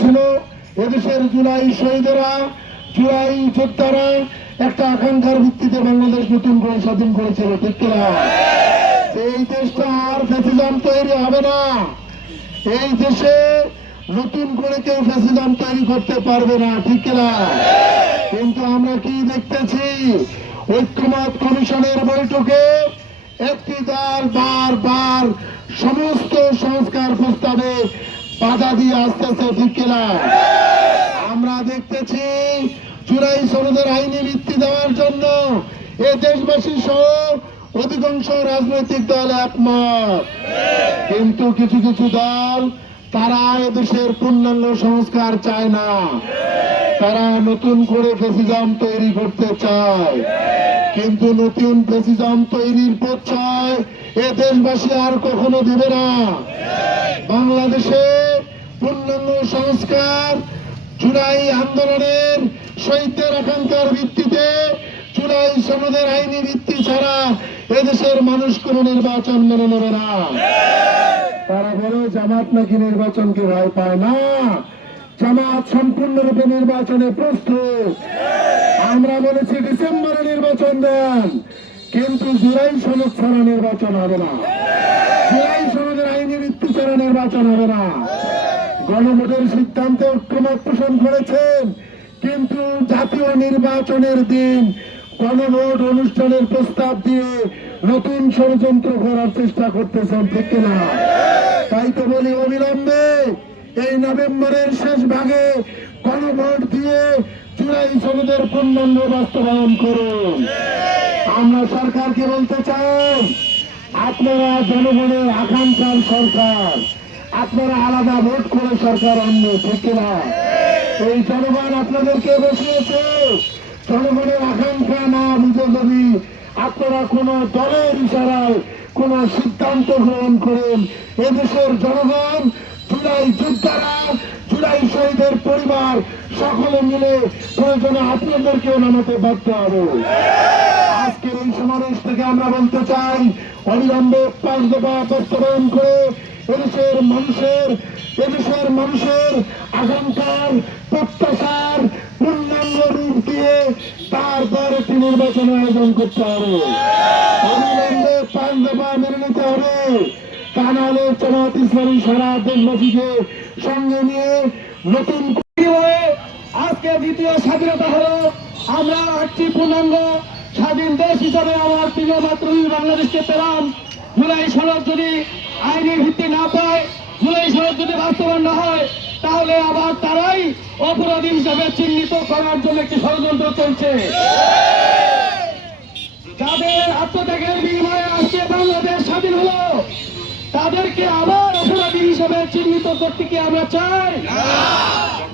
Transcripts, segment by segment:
ছিল এদেশের জুলাই শহীদেরা, জুলাই যোদ্ধারা একটা আকাঙ্ক্ষার ভিত্তিতে বাংলাদেশ নতুন করে স্বাধীন করেছিল এই দেশটা আর ফ্যাসিজম তৈরি হবে না। এই দেশে নতুন করে কেউ ফ্যাসিজম তৈরি করতে পারবে না, ঠিক কিনা? কিন্তু আমরা কি দেখতেছি? ঐক্যমত কমিশনের বৈঠকে একটি দল বারবার সমস্ত সংস্কার প্রস্তাবে বাধা দিয়ে আসতেছে, ঠিক আমরা দেখতেছি জুলাই সনদের আইনি ভিত্তি দেওয়ার জন্য এ দেশবাসী সহ অধিকাংশ রাজনৈতিক দল একমত। কিন্তু কিছু কিছু দল তারা এদেশের পূর্ণাঙ্গ সংস্কার চায় না। তারা নতুন করে ফেসিজম তৈরি করতে চায়। কিন্তু নতুন ফেসিজম তৈরির প্রচ্ছয় এ দেশবাসী আর কখনো দেবে না। বাংলাদেশে পূর্ণাঙ্গ সংস্কার, জুলাই আন্দোলনের শহীদদের আকাঙ্ক্ষার ভিত্তিতে, জুলাই সনদের আইনি ভিত্তি ছাড়া এদেশের মানুষ কোনো নির্বাচন মেনে নেবে না। তারা বলে জামাত নাকি নির্বাচনকে ভয় পায় না। জামাত সম্পূর্ণরূপে নির্বাচনে প্রস্তুত। আমরা বলেছি ডিসেম্বরে নির্বাচন দেন, কিন্তু জুলাই সনদ ছাড়া নির্বাচন হবে না। জুলাই সনদের আইনি ভিত্তি ছাড়া নির্বাচন হবে না। গণভোটের সিদ্ধান্তে ঐক্যমত পোষণ করেছেন, কিন্তু জাতীয় নির্বাচনের দিন গণভোট অনুষ্ঠানের প্রস্তাব দিয়ে নতুন ষড়যন্ত্র করার চেষ্টা করতেছেন ঠিক কিনা? তাই তো বলি অবিলম্বে এই নভেম্বরের শেষ ভাগে গণভোট দিয়ে জুলাই সনদের পূর্ণাঙ্গ বাস্তবায়ন করুন। আমরা সরকারকে বলতে চাই, আপনারা জনগণের আকাঙ্ক্ষার সরকার, আপনারা আলাদা ভোট করে সরকার অন্য ঠিক কিনা? এই জনগণ আপনাদেরকে বসিয়েছে, জনগণের আকাঙ্ক্ষা না বুঝে যদি আপনারা কোন দলের ইশারায় কোন সিদ্ধান্ত গ্রহণ করেন, এদেশের জনগণ জুলাই যোদ্ধারা জুলাই শহীদের পরিবার সকলে মিলে প্রয়োজনে আপনাদেরকেও নামাতে বাধ্য হবে। আজকের এই সমাবেশ থেকে আমরা বলতে চাই, অবিলম্বে পাঁচ দফা বাস্তবায়ন করে এদেশের মানুষের এদেশের মানুষের আকাঙ্ক্ষার প্রত্যাশার পূর্ণাঙ্গ রূপ দিয়ে তারপর একটি নির্বাচন আয়োজন করতে হবে। অবিলম্বে পাঁচ দফা মেনে নিতে হবে। তা জামাত ইসলামী সারা দেশবাসীকে সঙ্গে নিয়ে নতুন আজকে দ্বিতীয় স্বাধীনতা হলো। আমরা একটি পূর্ণাঙ্গ স্বাধীন দেশ হিসাবে আমার প্রিয় মাতৃভূমি বাংলাদেশকে পেলাম। জুলাই সনদ যদি আইনি ভিত্তি না পায়, জুলাই সনদ যদি বাস্তবায়ন না হয়, তাহলে আবার তারাই অপরাধী হিসাবে চিহ্নিত করার জন্য একটি ষড়যন্ত্র চলছে। যাদের আত্মত্যাগের বিনিময়ে আজকে বাংলাদেশ স্বাধীন হলো তাদেরকে আবার অপরাধী হিসেবে চিহ্নিত করতে কি আমরা চাই?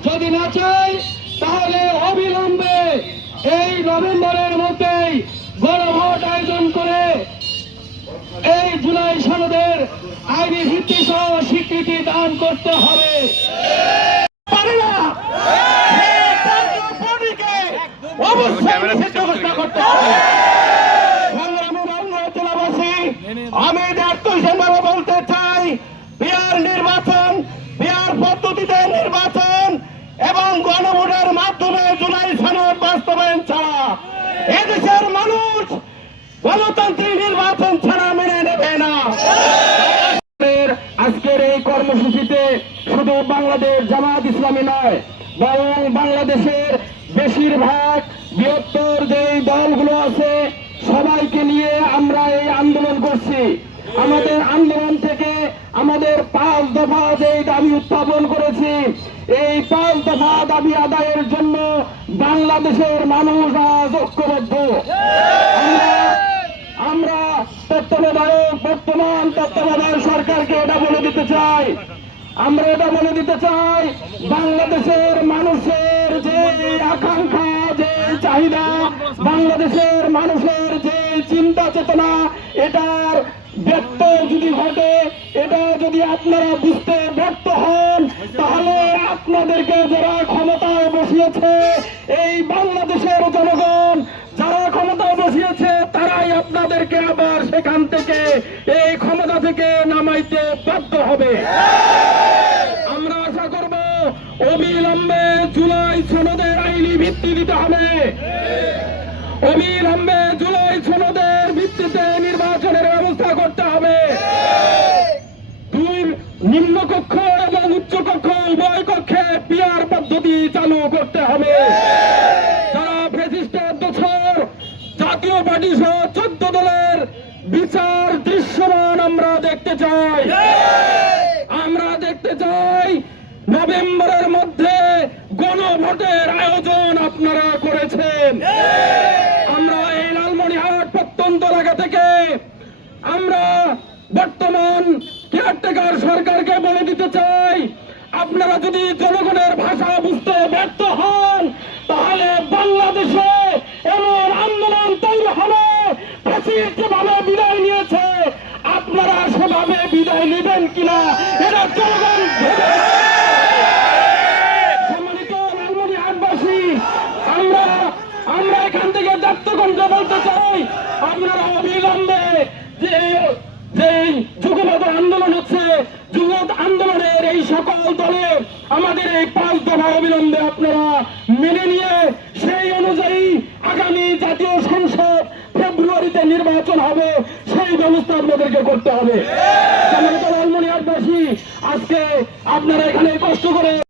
যদি না চাই তাহলে অবিলম্বে এই নভেম্বরের মধ্যেই গণভোট আয়োজন করে এই জুলাই সনদের আইনি ভিত্তি সহ স্বীকৃতি দান করতে হবে। পারে না। অবশ্যই করতে হবে। আমি এদেশের মানুষ গণতান্ত্রিক নির্বাচন ছাড়া মেনে নেবে না। আজকের এই কর্মসূচিতে শুধু বাংলাদেশ জামাত ইসলামী নয়, বরং বাংলাদেশের বেশিরভাগ বৃহত্তর যেই দলগুলো আছে, সবাইকে নিয়ে আমরা এই আন্দোলন করছি। আমাদের আন্দোলন থেকে আমাদের পাঁচ দফা যেই দাবি উত্থাপন করেছি, এই পাঁচ দফা দাবি আদায়ের জন্য বাংলাদেশের মানুষ আজ ঐক্যবদ্ধ। আমরা তত্ত্বাবধায়ক, বর্তমান তত্ত্বাবধায়ক সরকারকে এটা বলে দিতে চাই। আমরা এটা বলে দিতে চাই, বাংলাদেশের মানুষের যে আকাঙ্ক্ষা, যে চাহিদা, বাংলাদেশের মানুষের যে চিন্তা চেতনা এটার ব্যক্ত যদি ঘটে, এটা যদি আপনারা বুঝতে ব্যর্থ হন, তাহলে আপনাদেরকে যারা ক্ষমতায় বসিয়েছে, এই বাংলাদেশের জনগণ, যারা ক্ষমতায় বসিয়েছে, তারাই আপনাদেরকে আবার সেখান থেকে, এই ক্ষমতা থেকে নামাইতে বাধ্য হবে। আমরা আশা করব, অবিলম্বে জুলাই সনদের আইনি ভিত্তি দিতে হবে। অবিলম্বে জুলাই সনদের ভিত্তিতে নির্বাচনের ব্যবস্থা করতে হবে। দুই নিম্নকক্ষ এবং উচ্চকক্ষ উভয় কক্ষে পিয়ার পদ্ধতি চালু করতে হবে। যারা ফেসিস্টের দোষর জাতীয় পার্টি সহ চোদ্দ দলের বিচার দৃশ্যমান আমরা দেখতে চাই। আমরা দেখতে চাই নভেম্বরের মধ্যে গণভোটের আয়োজন আপনারা করেছেন। কেয়ারটেকার সরকারকে বলে দিতে চাই, আপনারা যদি জনগণের ভাষা বুঝতে ব্যর্থ হন, তাহলে বাংলাদেশে এমন আন্দোলন তৈরি হবে ফাঁসির যেভাবে বিদায় নিয়েছে, আপনারা সেভাবে বিদায় নেবেন কিনা এটা জনগণ আমরা আমরা এখান থেকে দত্তগঞ্জে বলতে চাই আপনারা অবিলম্বে যে যে যুগপথ আন্দোলন হচ্ছে যুগপথ আন্দোলনের এই সকল দলে আমাদের এই পাঁচ দফা অবিলম্বে আপনারা মেনে নিয়ে সেই অনুযায়ী আগামী জাতীয় সংসদ ফেব্রুয়ারিতে নির্বাচন হবে সেই ব্যবস্থা আপনাদেরকে করতে হবে। আজকে আপনারা এখানে কষ্ট করে